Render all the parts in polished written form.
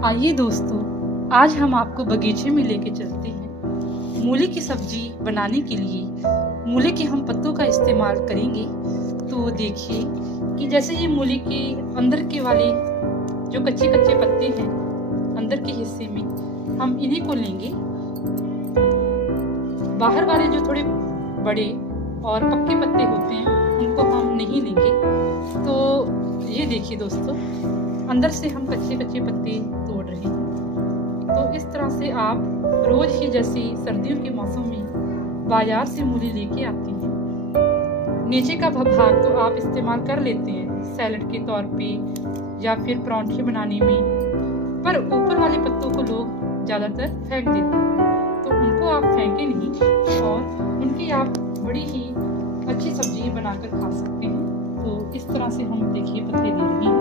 आइए दोस्तों, आज हम आपको बगीचे में लेके चलते हैं। मूली की सब्जी बनाने के लिए मूली के हम पत्तों का इस्तेमाल करेंगे। तो देखिए कि जैसे ये मूली के अंदर के वाले जो कच्चे कच्चे पत्ते हैं, अंदर के हिस्से में हम इन्हीं को लेंगे। बाहर वाले जो थोड़े बड़े और पक्के पत्ते होते हैं उनको हम नहीं लेंगे। तो ये देखिए दोस्तों, अंदर से हम कच्चे कच्चे पत्ते तोड़ रहे हैं। तो इस तरह से आप रोज ही जैसे सर्दियों के मौसम में बाजार से मूली लेके आते हैं, नीचे का भाग तो आप इस्तेमाल कर लेते हैं सैलेड के तौर पे या फिर परांठे बनाने में, पर ऊपर वाले पत्तों को लोग ज़्यादातर फेंक देते हैं। तो उनको आप फेंके नहीं और उनकी आप बड़ी ही अच्छी सब्जी बनाकर खा सकते हैं। तो इस तरह से हम देखिए पत्ते दे रहे हैं।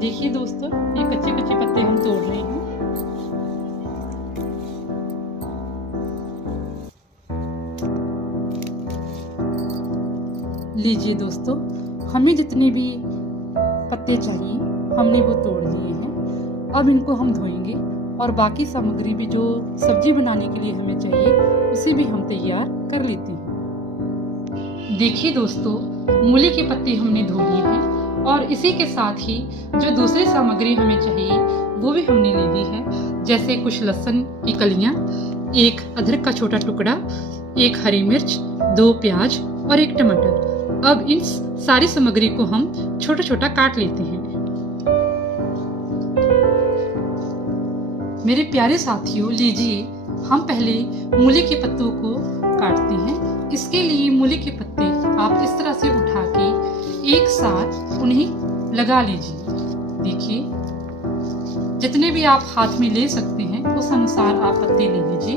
देखिए दोस्तों, ये कच्चे कच्चे पत्ते हम तोड़ रहे हैं। लीजिए दोस्तों, हमें जितने भी पत्ते चाहिए हमने वो तोड़ लिए हैं। अब इनको हम धोएंगे और बाकी सामग्री भी जो सब्जी बनाने के लिए हमें चाहिए उसे भी हम तैयार कर लेते हैं। देखिए दोस्तों, मूली के पत्ते हमने धो लिए हैं और इसी के साथ ही जो दूसरी सामग्री हमें चाहिए वो भी हमने ले ली है। जैसे कुछ लहसुन की कलियां, एक अदरक का छोटा टुकड़ा, एक हरी मिर्च, 2 प्याज और 1 टमाटर। अब इन सारी सामग्री को हम छोटा छोटा काट लेते हैं। मेरे प्यारे साथियों, लीजिए हम पहले मूली के पत्तों को काटते हैं। इसके लिए मूली के पत्ते आप इस तरह से उठा के एक साथ उन्हें लगा लीजिए। देखिए, जितने भी आप हाथ में ले सकते हैं उस अनुसार आप पत्ते ले लीजिए।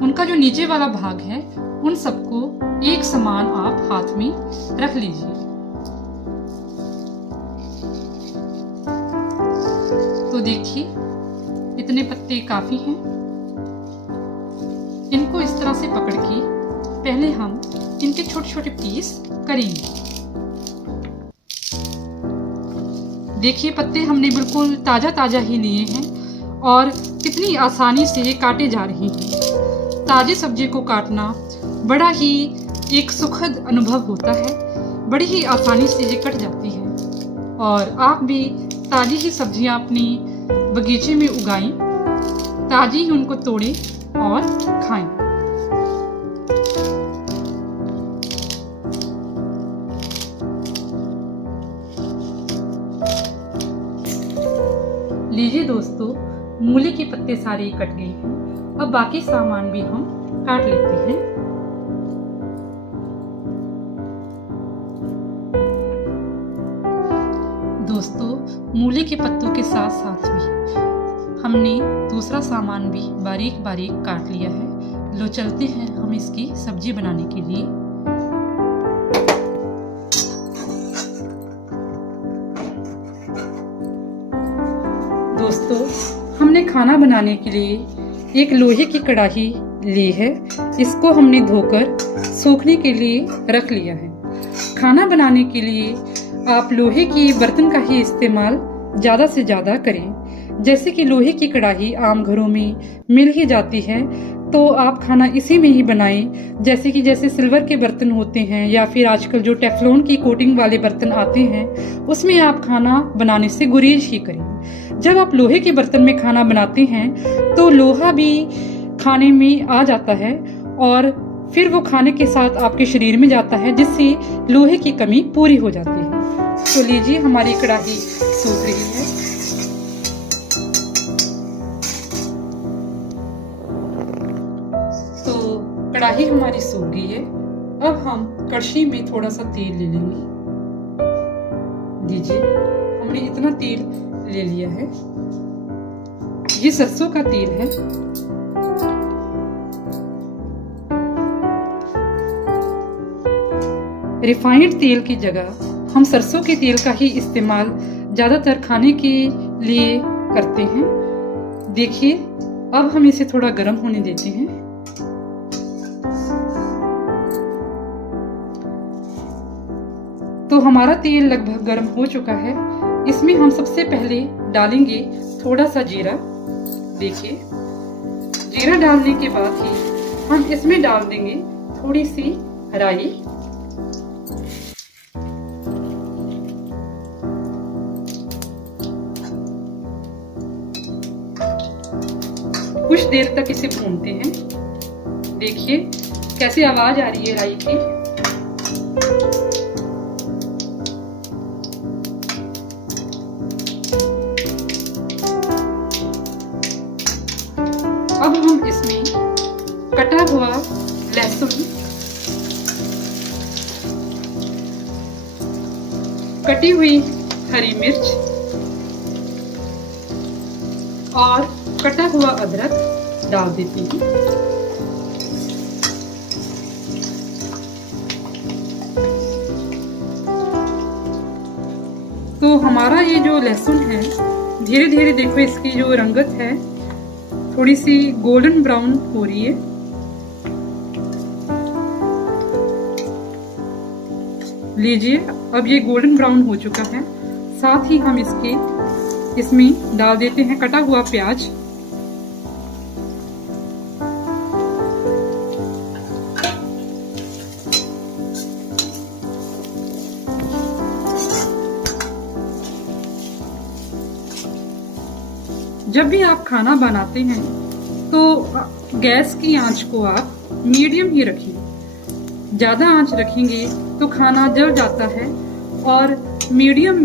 उनका जो नीचे वाला भाग है उन सबको एक समान आप हाथ में रख लीजिए। तो देखिए, इतने पत्ते काफी हैं। इनको इस तरह से पकड़ के पहले हम इनके छोटे छोटे पीस करेंगे। देखिए, पत्ते हमने बिल्कुल ताजा ताजा ही लिए हैं और कितनी आसानी से ये काटे जा रहे हैं। ताजी सब्जी को काटना बड़ा ही एक सुखद अनुभव होता है। बड़ी ही आसानी से ये कट जाती है और आप भी ताजी ही सब्जियां अपनी बगीचे में उगाएं, ताजी ही उनको तोड़ें और खाएं। लीजिए दोस्तों, मूली के पत्ते सारे कट गए हैं। अब बाकी सामान भी हम काट लेते हैं। दोस्तों, मूली के पत्तों के साथ साथ भी हमने दूसरा सामान भी बारीक बारीक काट लिया है। लो चलते हैं हम इसकी सब्जी बनाने के लिए। दोस्तों, हमने खाना बनाने के लिए एक लोहे की कढ़ाई ली है। इसको हमने धोकर सूखने के लिए रख लिया है। खाना बनाने के लिए आप लोहे की बर्तन का ही इस्तेमाल ज़्यादा से ज़्यादा करें। जैसे कि लोहे की कढ़ाई आम घरों में मिल ही जाती है, तो आप खाना इसी में ही बनाएं। जैसे सिल्वर के बर्तन होते हैं या फिर आजकल जो टेफ्लॉन की कोटिंग वाले बर्तन आते हैं उसमें आप खाना बनाने से गुरेज ही करें। जब आप लोहे के बर्तन में खाना बनाते हैं तो लोहा भी खाने में आ जाता है और फिर वो खाने के साथ आपके शरीर में जाता है, जिससे लोहे की कमी पूरी हो जाती है। तो लीजिए, हमारी कढ़ाई सूख रही है। तो कढ़ाई हमारी सूख गई है। अब हम कड़छी में थोड़ा सा तेल ले लेंगे। लीजिए, हमने इतना तेल ले लिया है। ये सरसों का तेल है। रिफाइंड तेल की जगह हम सरसों के तेल का ही इस्तेमाल ज़्यादातर खाने के लिए करते हैं। देखिए, अब हम इसे थोड़ा गर्म होने देते हैं। तो हमारा तेल लगभग गर्म हो चुका है। इसमें हम सबसे पहले डालेंगे थोड़ा सा जीरा। देखिए, जीरा डालने के बाद ही हम इसमें डाल देंगे थोड़ी सी राई। कुछ देर तक इसे भूनते हैं। देखिए कैसी आवाज आ रही है राई की। अब हम इसमें कटा हुआ लहसुन, कटी हुई हरी मिर्च और कटा हुआ अदरक डाल देती हूँ। तो हमारा ये जो लहसुन है, धीरे धीरे देखो इसकी जो रंगत है थोड़ी सी गोल्डन ब्राउन हो रही है। लीजिए, अब ये गोल्डन ब्राउन हो चुका है। साथ ही हम इसमें डाल देते हैं कटा हुआ प्याज। जब भी आप खाना बनाते हैं तो गैस की आंच को आप मीडियम ही रखिए। ज़्यादा आंच रखेंगे तो खाना जल जाता है, और मीडियम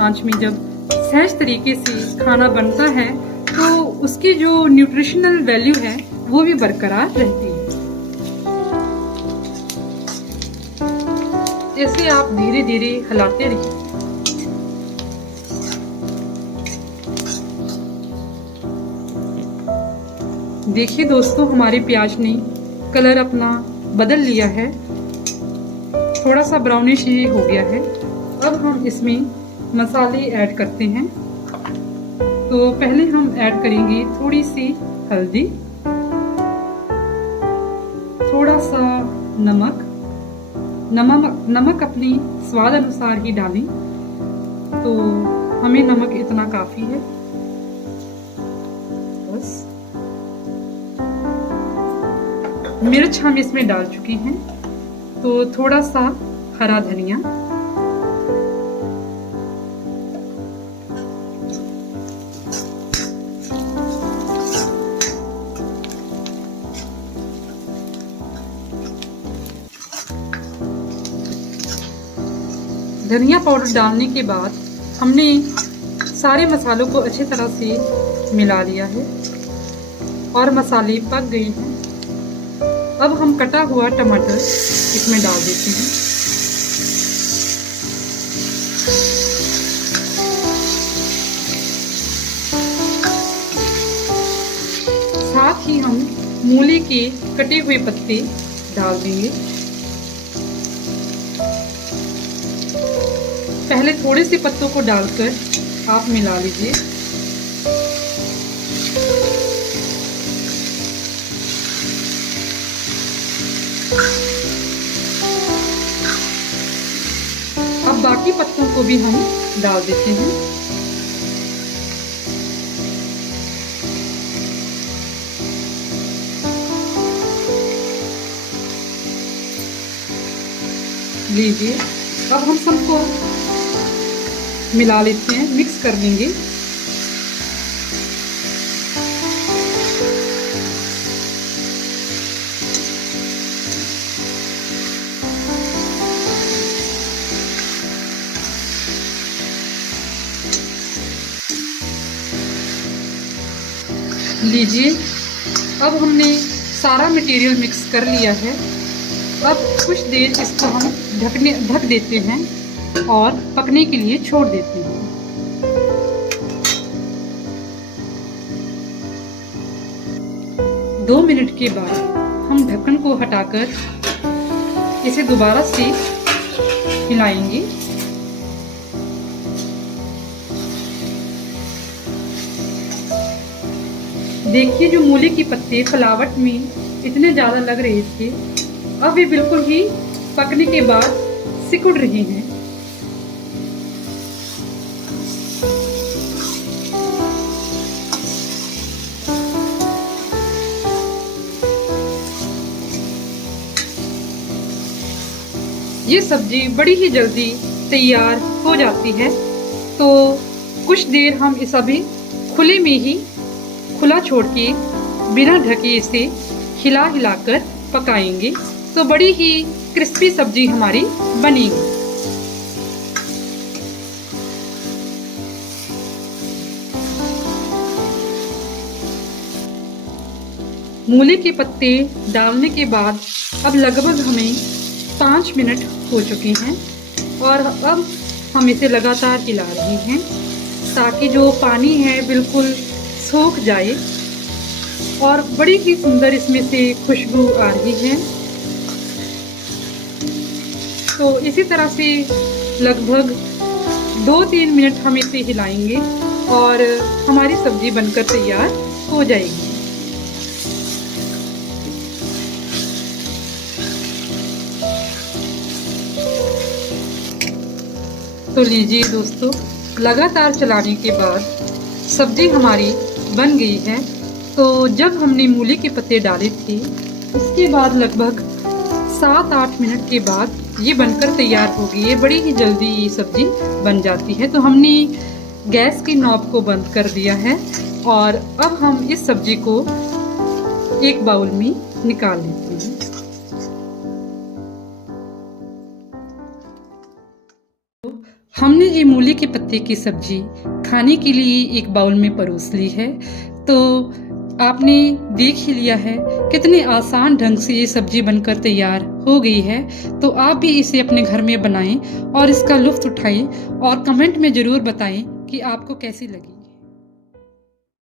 आंच में जब सहज तरीके से खाना बनता है तो उसकी जो न्यूट्रिशनल वैल्यू है वो भी बरकरार रहती है। ऐसे आप धीरे धीरे हिलाते रहिए। देखिए दोस्तों, हमारे प्याज ने कलर अपना बदल लिया है, थोड़ा सा ब्राउनिश ही हो गया है। अब हम इसमें मसाले ऐड करते हैं। तो पहले हम ऐड करेंगे थोड़ी सी हल्दी, थोड़ा सा नमक अपने स्वाद अनुसार ही डालें। तो हमें नमक इतना काफी है बस। मिर्च हम इसमें डाल चुके हैं, तो थोड़ा सा हरा धनिया, धनिया पाउडर डालने के बाद हमने सारे मसालों को अच्छी तरह से मिला लिया है और मसाले पक गए हैं। अब हम कटा हुआ टमाटर इसमें डाल देते हैं। साथ ही हम मूली के कटे हुए पत्ते डाल देंगे। पहले थोड़े से पत्तों को डालकर आप मिला लीजिए। अब बाकी पत्तों को भी हम डाल देते हैं। लीजिए, अब हम सबको मिला लेते हैं, मिक्स कर लेंगे। लीजिए, अब हमने सारा मटेरियल मिक्स कर लिया है। अब कुछ देर इसको हम ढक देते हैं और पकने के लिए छोड़ देते हैं। दो मिनट के बाद हम ढक्कन को हटाकर इसे दोबारा से हिलाएंगे। देखिए जो मूली के पत्ते फलावट में इतने ज़्यादा लग रहे थे, अब ये बिल्कुल ही पकने के बाद सिकुड़ रहे हैं। ये सब्जी बड़ी ही जल्दी तैयार हो जाती है, तो कुछ देर हम इसे अभी खुले में ही खुला छोड़ के बिना ढके इसे हिला हिलाकर पकाएंगे, तो बड़ी ही क्रिस्पी सब्जी हमारी बनेगी। मूली के पत्ते डालने के बाद अब लगभग हमें 5 मिनट हो चुके हैं और अब हम इसे लगातार हिला रहे हैं ताकि जो पानी है बिल्कुल सूख जाए और बड़ी ही सुंदर इसमें से खुशबू आ रही है। तो इसी तरह से लगभग 2-3 मिनट हम इसे हिलाएंगे और हमारी सब्जी बनकर तैयार हो जाएगी। तो लीजिए दोस्तों, लगातार चलाने के बाद सब्जी हमारी बन गई है। तो जब हमने मूली के पत्ते डाले थे उसके बाद लगभग 7-8 मिनट के बाद ये बनकर तैयार हो गई है। बड़ी ही जल्दी ये सब्जी बन जाती है। तो हमने गैस की नॉब को बंद कर दिया है और अब हम इस सब्जी को एक बाउल में निकाल लेते हैं। हमने ये मूली के पत्ते की सब्जी खाने के लिए एक बाउल में परोस ली है। तो आपने देख ही लिया है कितने आसान ढंग से ये सब्जी बनकर तैयार हो गई है। तो आप भी इसे अपने घर में बनाएं और इसका लुत्फ उठाएं और कमेंट में ज़रूर बताएं कि आपको कैसी लगी।